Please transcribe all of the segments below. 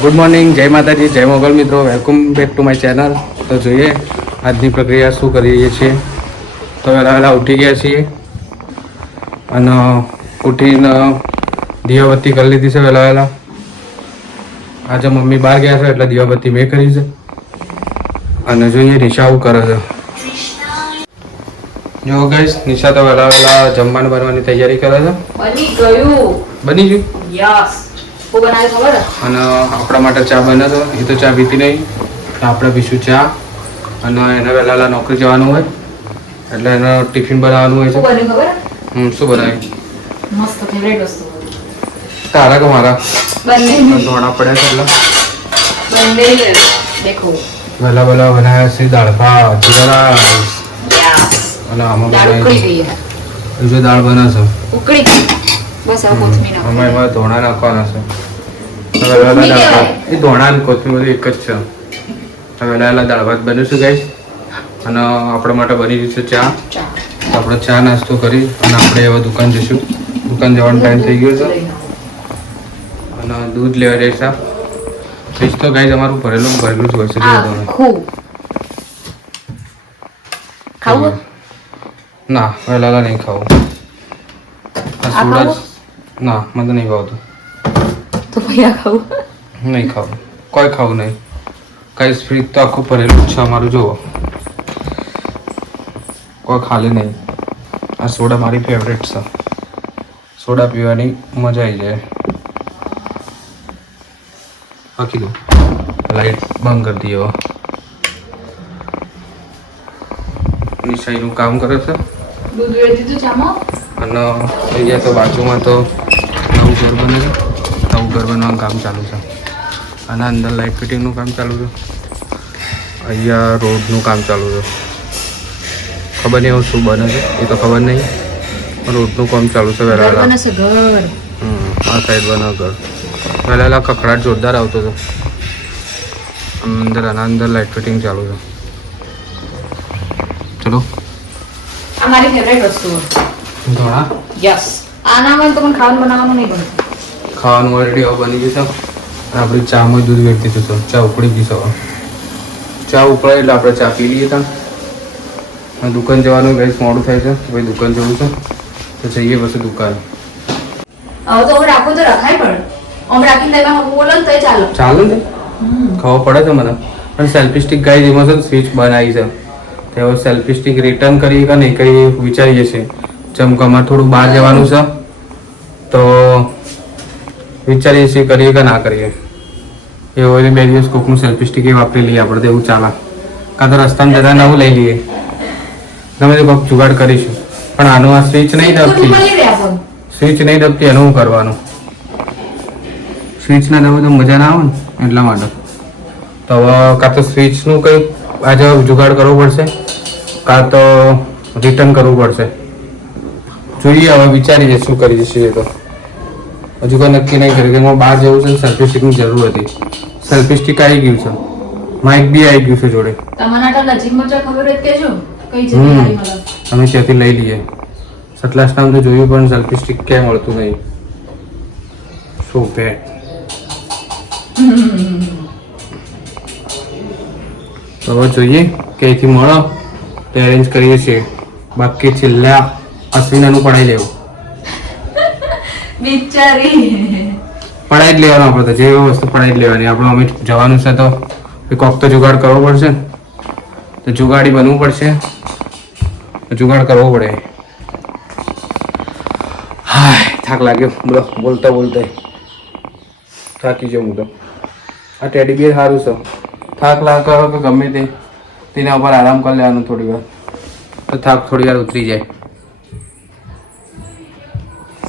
Good morning, જય માતાજી, જય મોગલ મિત્રો, welcome back to my channel. તો જોઈએ આજની પ્રક્રિયા શું કરીએ છીએ. તો વહેલા ઉઠી ગયા છીએ અને ઉઠીને દીવાબત્તી કરી લીધી છે વહેલા. આજે મમ્મી બહાર ગયા છે એટલે દીવાબત્તી મેં કરી છે. અને જોઈએ નિશા આવું કરે છે. જો ગાઈસ, નિશા તો વહેલા જમવાનું બનવાની તૈયારી કરે છે. બની ગયું. યસ. અને આપણા માટે ચા બને તો એ તો ચા પીતી નહીં, આપણે પીશું ચા. અને એને વહેલા નોકરી જવાનું હોય એટલે એને ટિફિન બનાવવાનું હોય છે. શું બનાવ્યું? મસ્ત ફેવરેટ વસ્તુ. તારા કે મારા? બંને ધોણા પડ્યા છે એટલે બંને દેખો વહેલા બનાવ્યા છે દાળ ભાત, જીરા અને આમાં બનાવી દાળ બને છે. ઉકળી બસ આ કોથમીર આમાં એમાં ધોણા નાખવાના છે. એ ધોણા અને કોથમીર એક જ છે. વહેલા દાળ ભાત બનીશું ગાઈસ. અને આપણા માટે બની ગયું છે ચા. આપણે ચા નાસ્તો કરી અને આપણે હવે દુકાન જઈશું. દુકાન જવાનો ટાઈમ થઈ ગયો છે અને દૂધ લેવા જઈશું. ફ્રીજ તો ગાઈસ અમારું ભરેલું જ હોય છે. ખાવું ના, વહેલા નહીં ખાવું. ના, મને નહીં ભાવતું. તો ભૈયા ખાવું નહીં ખાવું, કોઈ ખાવું નહીં. કઈ ફ્રીજ તો આખું ભરેલું જ છે અમારું. જુઓ, કોઈ ખાલી નહીં. આ સોડા મારી ફેવરેટ છે. સોડા પીવાની મજા આવી જાય. બાકી દો લાઈટ બંધ કરી દઈએ. નિશાઈનું કામ કરે છે દૂધ વેચી દીધું ચામાં. અને અહીંયા તો બાજુમાં તો નવું ઘર બને છે. નવું ઘર બનવાનું કામ ચાલુ છે. અને અંદર લાઇટ ફિટિંગનું કામ ચાલુ છે. અહીંયા રોડનું કામ ચાલુ છે. ખબર નહીં હવે શું બને છે એ તો ખબર નહીં. રોડનું કામ ચાલુ છે. વહેલા આ સાઈડ બને ઘર. વહેલા કકડાટ જોરદાર આવતો હતો. અંદર લાઇટ ફિટિંગ ચાલુ છે. ચલો, આ મારી ફેવરેટ વસ્તુ ધોણા. યસ. આનામાં તો પણ ખાવાનું બનાવવાનું નહીં બનતું. ખાવાનું ઓલરેડી હવે બની જશે. આપણે ચામાં દૂધ વેચી દીધું. ચા ઉકળી ગઈ હવે. ચા ઉકળાય એટલે આપણે ચા પી લઈએ. ત્યાં દુકાન જવાનું ગઈ મોડું થાય છે. ભાઈ દુકાન જવું છે તો જઈએ પછી દુકાન. હવે તો રાખો તો રખાય પણ આમ રાખીને તમે બોલો ને તો ચાલો. ચાલો ને, ખબર પડે છે મને. પણ સેલ્ફી સ્ટિક ગાઈ એમાં છે સ્વિચ બનાવી છે. તે હવે સેલ્ફી સ્ટિક રિટર્ન કરીએ કે નહીં કરીએ વિચારીએ છીએ. જેમ કે અમારે થોડું બહાર જવાનું છે તો વિચારીએ છીએ કરીએ કે ના કરીએ. એવું હોય બે દિવસ કોકનું સેલ્ફી સ્ટિક એ વાપરી લઈએ આપણે. તો એવું ચાલે. કાં તો રસ્તામાં જતા નવું લઈ લઈએ. ગમે તે કોઈક જુગાડ કરીશું. પણ આનું આ સ્વિચ નહીં દબતી. સ્વિચ નહીં દબતી એનું શું કરવાનું? સ્વિચ ના દબે તો મજા ના આવે ને, એટલા માટે. તો હવે કાં તો સ્વિચનું કંઈ આજે જુગાડ કરવો પડશે, કાં તો રિટર્ન કરવું પડશે. જોઈએ હવે વિચારીએ શું કરીએ છીએ. તો હજુ કોઈ નક્કી નહીં કર્યું. એમાં બહાર જવું છે. સેલ્ફી સ્ટિકની જરૂર હતી. સેલ્ફી સ્ટિક આવી ગયું છે. માઇક બી આવી ગયું છે જોડે. અમે ત્યાંથી લઈ લઈએ. સટલાસ નામ તો જોયું પણ સેલ્ફી સ્ટિક ક્યાંય મળતું નહીં. શું બેટ. તો હવે જોઈએ ક્યાંયથી મળો તો એરેન્જ કરીએ છીએ. બાકી છેલ્લા અશ્વિનાનું પડાવી લેવું. પડાવી જ લેવાનું. આપણે તો જે વસ્તુ પડાવી જ લેવાની. આપણે અમે જવાનું છે તો કોક તો જુગાડ કરવો પડશે. તો જુગાડી બનવું પડશે. જુગાડ કરવો પડે. હા, થાક લાગ્યો બોલતા થાકી જાઉં હું તો. આ ટેડી બિયર સારું છે. થાક લાગે કે ગમે તેના ઉપર આરામ કરી લેવાનું થોડી વાર. તો થાક થોડી વાર ઉતરી જાય.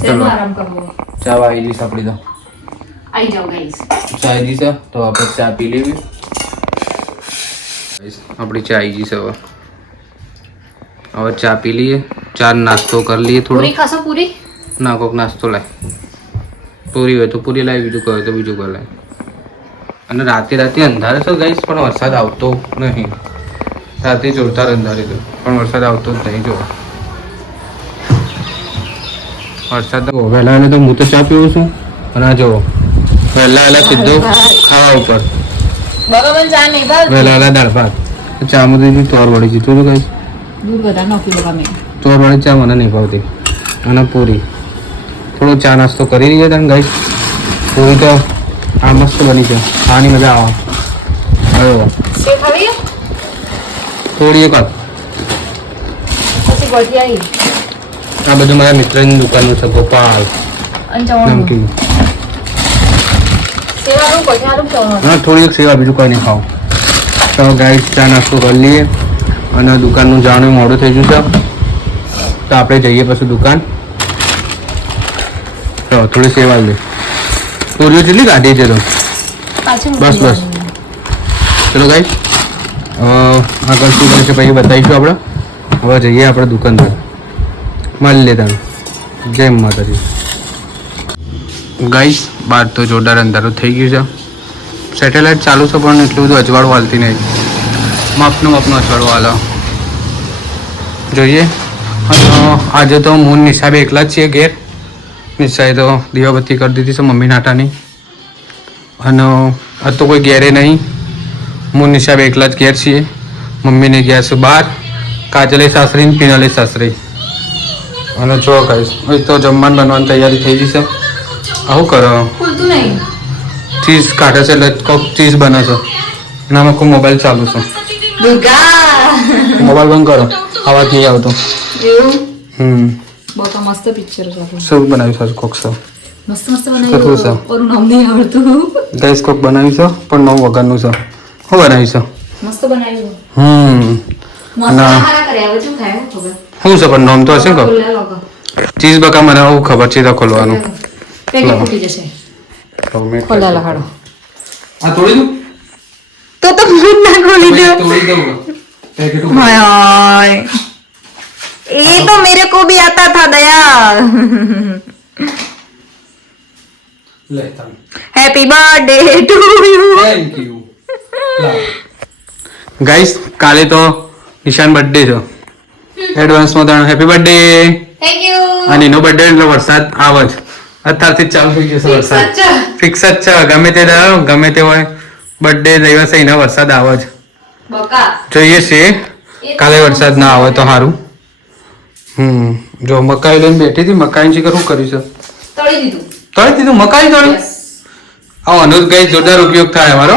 ચલો ચા આવી જઈશ આપણી. તો આવી જાઓ ગાઈસ. ચા આવી જઈશ તો આપણે ચા પી લેવી. આપણી ચા આવી જઈશ હવે. હવે ચા પી લઈએ. ચા નાસ્તો કરી લઈએ થોડો. પૂરી ખાશો? પૂરી ના, કોઈક નાસ્તો લાય. પૂરી હોય તો પૂરી લાય, બીજું કોઈ હોય તો બીજું કોઈ લાય. અને રાતે અંધારે તો ગાઈસ પણ વરસાદ આવતો નહીં. રાતે જોરદાર અંધારે તો પણ વરસાદ આવતો જ નહીં. જો વરસાદ વહેલા તો હું તો ચા પીવું છું. અને આ જુઓ વહેલા સીધું ખાવા ઉપર બરાબર ચા નહીં ભાવ વહેલા દાળ ભાત ચામુદી તોર વળી જીતું કઈ દૂધ વધારે નાખી દો અમે તોર વળી ચા મને નહીં ભાવતી અને પૂરી થોડો ચા નાસ્તો કરી રહીએ તને ગઈ પૂરી તો આ મસ્ત બની છે ખાવાની મજા આવે હવે સેવ ખાવી થોડી એક વાર પછી ગોઠિયા આ બધું મારા મિત્રની દુકાનનું છે ગોપાલ અને ચવાણું નમકીન સેવાનું ગોઠિયાનું ચવાણું હા થોડી એક સેવા બીજું કંઈ નહીં ખાવ તો ગાઈસ ચા નાસ્તો કરી લઈએ અને દુકાનનું જવાનું મોડું થઈ ગયું છે તો આપણે જઈએ પછી દુકાન તો થોડી સેવા લે પૂરીઓ કેટલી કાઢી છે તો પાછું બસ બસ ચલો ગાઈસ આગળ શું કરશે પછી બતાવીશું આપણે હવે જઈએ આપણે દુકાન પર મળી લેતા જય માતાજી ગાઈસ બહાર તો જોરદાર અંધારું થઈ ગયું છે સેટેલાઇટ ચાલુ છે પણ એટલું બધું અજવાળું હાલતી નહીં માપનું અજવાળું હાલો જોઈએ અને આજે તો હું નિશાબે એકલા જ છીએ ઘેર નિશાએ તો દીવાબત્તી કરી દીધી છે મમ્મી નાટાની અને આજ તો કોઈ ઘેરે નહીં હું નિશાબે એકલા જ ઘેર છીએ મમ્મીને ગયા છે બહાર કાજલે સાસરી ને પીનાલે સાસરી અને જો કહીશ હવે તો જમવાનું બનવાની તૈયારી થઈ જશે આવું કરો ખુલતું નહીં ચીઝ કાઢે છે એટલે કોક ચીઝ બને છે એનામાં કોઈ મોબાઈલ ચાલુ છે દુર્ગા મોબાઈલ બંધ કરો અવાજ નહીં આવતો એવું બહુ મસ્ત પિક્ચર છે શું બનાવ્યું છે કોક છે મસ્ત કેટલું છે? બનાવ્યું ઓરું નામ નહીં આવડતું ગેસ કોક બનાવ્યું છે પણ નવું વગરનું છે શું બનાવ્યું છે મસ્ત બનાવ્યું ના. મસાલા હારા કર્યા હવે શું ખાય ખબર શું છે પણ નામ તો હશે ને કોક ખુલ્લા લોકો ચીઝ બકા મને આવું ખબર છે તો ખોલવાનું પેકેટ ફૂટી જશે ખોલા લખાડો આ તોડી દઉં તો ભૂત ના ખોલી દો તોડી દઉં પેકેટ हाय ये तो मेरे को भी आता था दया લેતા happy birthday to you thank you guys કાલે તો નિશાન બર્થડે છે એડવાન્સમાં તમને હેપી બર્થડે थैंक यू અને એનો બર્થડે એટલે વરસાદ આવે જ અત્યારથી જ ચાલુ થઈ જશે વરસાદ ફિક્સ જ છે ગમે તે દાડો ગમે તે હોય બર્થડે દિવસે એનો વરસાદ આવે જ બકા જોઈએ છે કાલે વરસાદ ના આવે તો સારું જો મકાઈ લઈને બેઠી હતી મકાઈ શું કર્યું છે તળી દીધું તળી દીધું મકાઈ તળી આ અનુજ ગાઈ જોરદાર ઉપયોગ થાય અમારો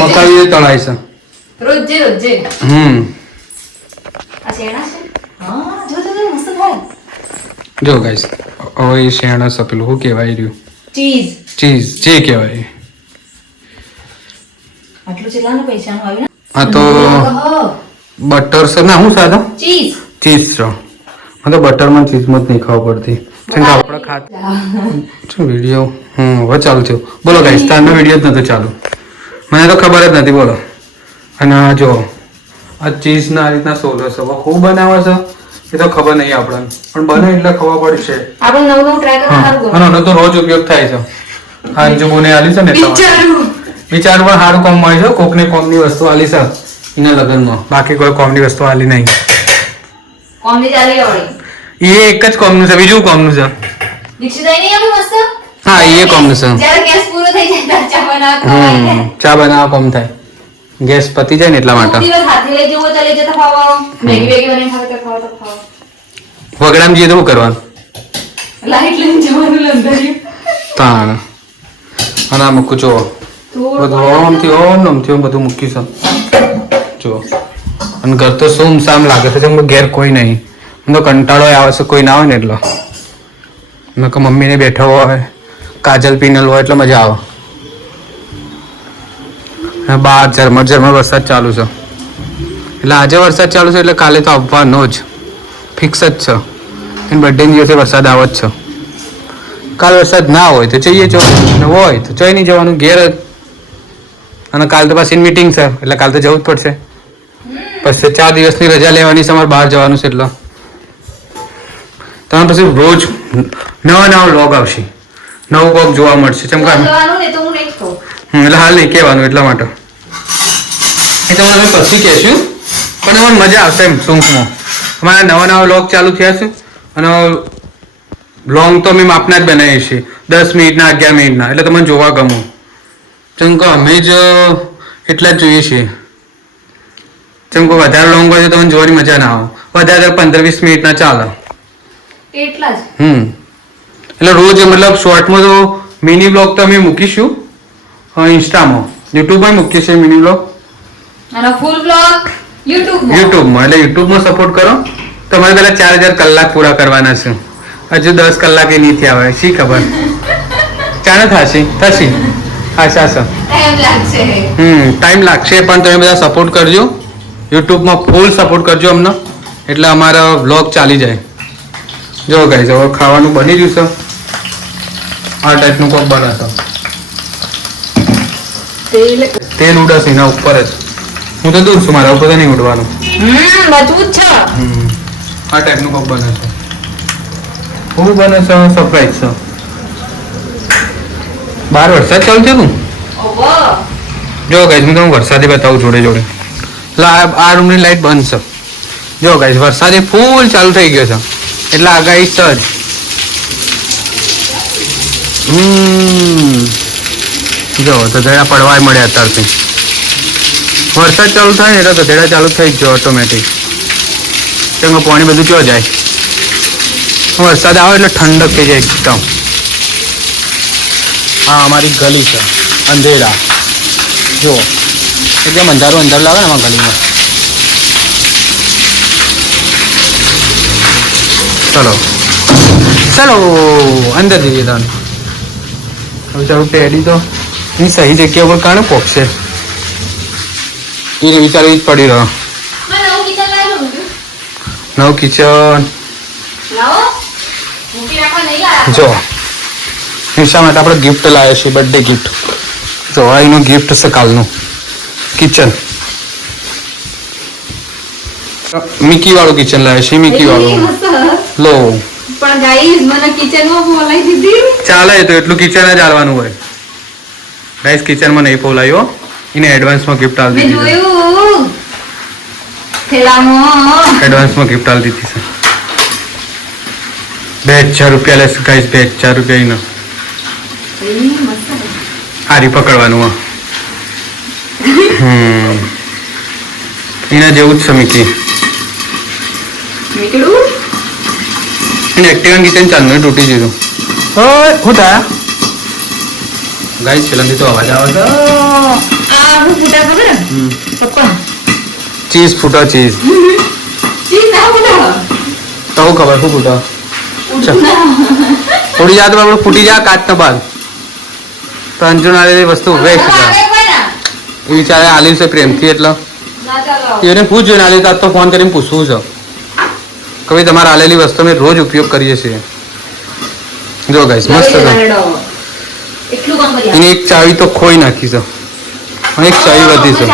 મકાઈ તળાય છે રોજે રોજે આ શેણા છે હા જો જો મસ્ત થાય જો ગાઈસ હવે એ શેણા સપેલું શું કહેવાય રહ્યું ચીઝ ચીઝ જે કહેવાય આટલું ચેલાના પૈસાનું આવ્યું ને આ તો બટર છે ના હું સાદા ચીઝ ચીઝ છે મને તો બટરમાં ચીઝમાં જ નહીં ખાવા પડતી કેમ કે આપણે ખાત શું વિડીયો હવે ચાલુ થયો બોલો ગાઈસ તારનો વિડીયો જ નતો ચાલુ મને તો ખબર જ નથી બોલો અને આ જો આ ચીઝના આ રીતના સોલો છે હવે હું બનાવે છે એ તો ખબર નહીં આપણને પણ બને એટલે ખબર પડશે આપણે નવું નવું ટ્રાય હા કરવાનું અને આનો તો રોજ ઉપયોગ થાય છે આ જો બોને આલી છે ને એટલા માટે. વિચાર પણ સારું કોમ મળે છે કોકને કોમની વસ્તુ આલી છે એના લગ્નમાં બાકી કોઈ કોમની વસ્તુ આલી નહીં કોમની ચાલી આવડી એ એક જ કોમનું છે બીજું કોમનું છે દીક્ષિતાઈ નહીં આવ્યું મસ્ત હા એ કોમનું છે જ્યારે ગેસ પૂરો થઈ જાય ત્યારે ચા બનાવવા ચા બનાવવા કોમ થાય ગેસ પતી જાય ને એટલા માટે દિવસ હાથે લઈ જવું તો લઈ જતા ખાવા મેગી વેગી બનાવીને ખાવા તો ખાવા વગડામાં જઈએ તો શું કરવાનું લાઈટ લઈને જવાનું લંગર્યું તાણ અને આ મૂકું જો બધું ઓમથી ઓમ બધું મૂક્યું છે જો અને ઘર તો સુમ સામ લાગે છે જેમ કે ઘેર કોઈ નહીં એમ તો કંટાળો આવે છે કોઈ ના હોય ને એટલો મેં કે મમ્મીને બેઠો હોય કાજલ પીનલ હોય એટલે મજા આવે અને બહાર ઝરમર વરસાદ ચાલુ છે એટલે આજે વરસાદ ચાલુ છે એટલે કાલે તો આવવાનો જ ફિક્સ જ છે એને બર્થડે દિવસે વરસાદ આવે જ છે કાલ વરસાદ ના હોય તો જઈએ જવાનું અને હોય તો જઈ નહીં જવાનું ઘેર જ અને કાલ તો પાછી મીટિંગ છે એટલે કાલ તો જવું જ પડશે પછી 4 દિવસની રજા લેવાની છે અમારે બહાર જવાનું છે એટલે તમે પછી રોજ નવા વ્લોગ આવશે નવું કોક જોવા મળશે ચમકા જવાનું ને તો હું નહીં કહું એટલે હાલ નહીં કહેવાનું એટલા માટે એ તમને અમે પછી કહેશું પણ અમને મજા આવશે એમ ટૂંકમાં અમારા નવા વ્લોગ ચાલુ થયા છે અને લોંગ તો અમે માપના જ બનાવીએ છીએ 10 મિનિટના 11 મિનિટના, એટલે તમને જોવા ગમો. ચમકો અમે જ એટલા જ જોઈએ છીએ. ચમકો વધારે લોંગ હોય તો તમને જોવાની મજા ના આવે. વધારે 15-20 મિનિટના ચાલે. એટલા જ. એટલે રોજ મતલબ શોર્ટમાં તો મિની બ્લોગ તો અમે મૂકીશું ઇન્સ્ટામાં, યુટ્યુબમાં મૂકીએ છીએ મિની બ્લોગ. અને ફૂલ બ્લોગ યુટ્યુબમાં. એટલે યુટ્યુબમાં સપોર્ટ કરો. તમારે પેલા 4000 કલાક પૂરા કરવાના છે. હજુ 10 કલાકે નહીં થયા હોય, શી ખબર ચાને થશે. આશા ટાઈમ લાગશે, પણ તમે બધા સપોર્ટ કરજો. યુટ્યુબમાં ફૂલ સપોર્ટ કરજો અમને, એટલે અમારા વ્લોગ ચાલી જાય. જો ગાઈસ હવે ખાવાનું બની રહ્યું છે. આ ટાઈપનું કોક બનાવશો. તેલ ઉડશે એના ઉપર જ. હું તો દૂર છું, મારા ઉપર તો નહીં ઉડવાનું. મજબૂત છે. આ ટાઈપનું કોક બને છે. હું બને છે સરપ્રાઈઝ છે. બહાર વરસાદ ચાલુ છે તું? જો ગાઈસ હું તમને વરસાદી બતાવું જોડે જોડે. આ રૂમની લાઈટ બંધ છે. જો ગાઈસ વરસાદ ફૂલ ચાલુ થઈ ગયો છે, એટલે આગાહી છે જ. જો ગધેડા પડવા મળ્યા અત્યારથી. વરસાદ ચાલુ થાય ને એટલે ગધેડા ચાલુ થઈ જ જાય ઓટોમેટિક. તેમાં પાણી બધું ચો જાય. વરસાદ આવે એટલે ઠંડક થઈ જાય એકદમ. હા અમારી ગલી છે અંધેરા. જો એકદમ અંધારું અંધારું લાગે ને અમારા ગલીમાં. ચલો અંદર જઈએ તાને. હવે ચાલું પેડી તો એની સહી જગ્યા ઉપર કાણે પોકશે એને વિચારવું જ પડી રહ્યો. નવું કિચન જો નિશા માટે આપણે ગિફ્ટ લાવ્યા છીએ, બર્થડે ગિફ્ટ. જો આ એનું ગિફ્ટ છે કાલનું કિચન. મિકી વાળું કિચન લાવ્યા છીએ, મિકી વાળું. લો પણ ગાઈસ મને કિચનમાં બોલાવી દીધી. ચાલે તો એટલું કિચન જ આલવાનું હોય. ગાઈસ કિચનમાં નહીં બોલાયો, એને એડવાન્સમાં ગિફ્ટ આલી દીધી. મેં જોયું થેલામાં એડવાન્સમાં ગિફ્ટ આલી દીધી છે. 2000 રૂપિયા લેશે ગાઈસ, 2000 રૂપિયા એનો. હારી પકડવાનું. એના જેવું જ છે મિકી. નીકળું એને એક્ટિવા કિચન ચાલુ તૂટી ગયું. ઓય હું થયા ગાઈસ પેલાથી તો અવાજ આવે છે. આ હું ફૂટા ખબર પપ્પા ચીઝ ફૂટા ચીઝ ના બોલો તો ખબર શું ફૂટા ફૂટી જા તો આપણે ફૂટી જા કાચ ના બાદ તો અંજુન આલેલી વસ્તુ વેસ્ટ જાય. એ વિચારે આલ્યું છે પ્રેમથી, એટલે એને પૂછજો ને આલી તો ફોન કરીને પૂછવું છે કે ભાઈ તમારે આલેલી વસ્તુ અમે રોજ ઉપયોગ કરીએ છીએ. જો ગાઈસ મસ્ત છે. એની એક ચાવી તો ખોઈ નાખી છે અને એક ચાવી વધી છે.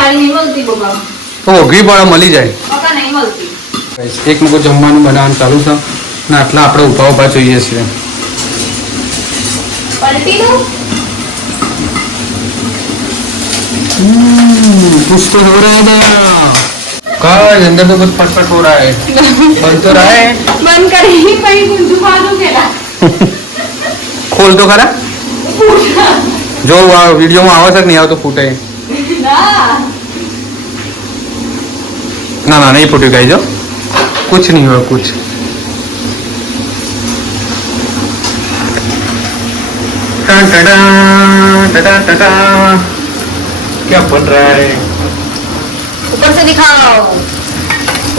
તો ઓઘરી પણ મળી જાય. એક મુકો જમવાનું બનાવવાનું ચાલુ છે ને આટલા આપણે ઉભા ઉભા જોઈએ છીએ. कुछ तो हो रहा है ना काज अंदर तो कुछ फटफट हो रहा है. बंद तो रहा है. बंद करी भाई गुंजू बाजू केला खोल तो खरा जो वीडियो में आवश्यक नहीं आवतो फूटे ना नहीं फूटी गई जो कुछ नहीं हुआ कुछ. क्या बन रहा है? ऊपर से दिखाओ.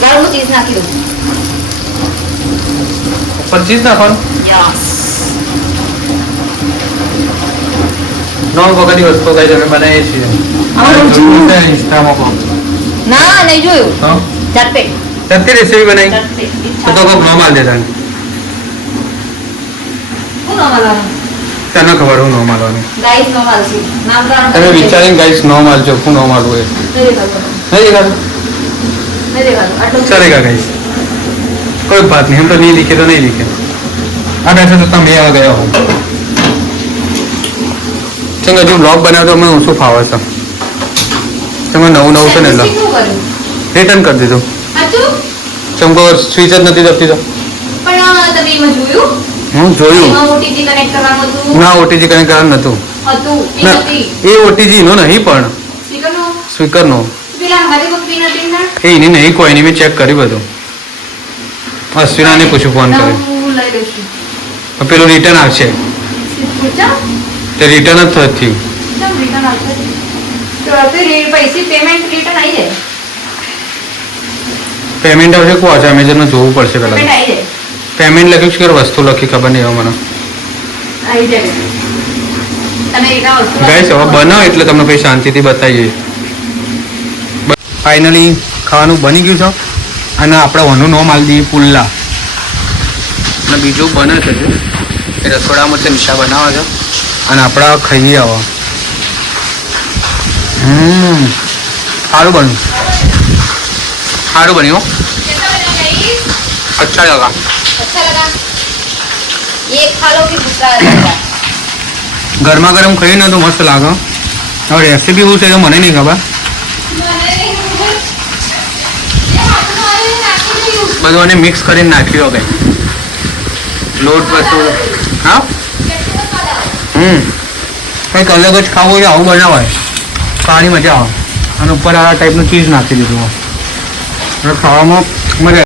गाढ़ू चीज नाखी दो. ऊपर चीज नाखવાનું? यस. નવ વખતની વસ્તુ કઈ તમે બનાવીએ છીએ. ઇન્સ્ટામાં ના નહીં જોયું. હા ઝટપટ સત્ય રેસીપી બનાવી તો કોક નામ આલ દેતા. હું નામ આલવાનું? તને ખબર હું નામ આલવાનું. ગાઈસ નામ આલસી. નામ કારણ તમે વિચારીને ગાઈસ નામ આલજો. હું નામ આલવું એ નહીં દેખાતું. नहीं देखा नहीं देखाતું. આટલું चलेगा गाइस कोई बात नहीं. हम तो नहीं लिखे तो नहीं लिखे. अब ऐसे तो मैं आ गया हूँ. चंगा जो ब्लॉग बनाया तो मैं उसको फावा था તમે નવું નવું છે ને એટલે શું કર્યું? રિટર્ન કરી દીધું. સાચું? ચમકો સ્વિચ જ નથી દબતી તો પણ તમે એમાં જોયું હું જોયું એમાં ઓટીજી કનેક્ટ કરવાનું હતું. ના ઓટીજી કનેક્ટ કરવાનું નતું હતું પિન ના હતી. એ ઓટીજી નો નહીં પણ સ્પીકરનો સ્પીકરનો પેલા હમારે કોઈ પિન હતી ના. એ એની નહીં કોઈ નહીં મેં ચેક કર્યું બધું અશ્વિનાને પૂછું ફોન ના, કરી હું લઈ લઉં છું. પેલું રિટર્ન આવશે પૂછો તે રિટર્ન જ થયું ચમ રિટર્ન આવશે તો પૈસે પેમેન્ટ રિટર્ન આવી જાય. પેમેન્ટ આવશે કોણ છે એમેઝોનમાં જોવું પડશે પેમેન્ટ પહેલાં આવી જાય. પેમેન્ટ લખ્યું છે કે વસ્તુ લખી ખબર નહીં હવે મને આવી જાય. તમે એકા વસ્તુ ગાઈસ હવે બનાવો એટલે તમને પછી શાંતિથી બતાવીએ ફાઇનલી ખાવાનું બની ગયું છે અને આપણે વાનું નો માલ દઈએ પુલ્લા અને બીજું બને છે હજુ. એ રસોડામાં તે નિશા બનાવે છે અને આપણે ખાઈએ આવો સારું બન્યું સારું બન્યું હો. कैसा बना गाइस? અચ્છા લગા अच्छा लगा. ये खा लो कि दूसरा रहेगा. ગરમા ગરમ ખાઈને તો મસ્ત લાગે હવે રેસીપી શું છે તો મને નહીં ખબર બધું અને મિક્સ કરીને નાખ્યું કંઈ લોટ પછી હા કંઈક અલગ જ ખાવું હોય આવું બનાવાય સારી મજા આવે અને ઉપર આ ટાઈપનું ચીઝ નાખી દીધું એટલે ખાવામાં મજા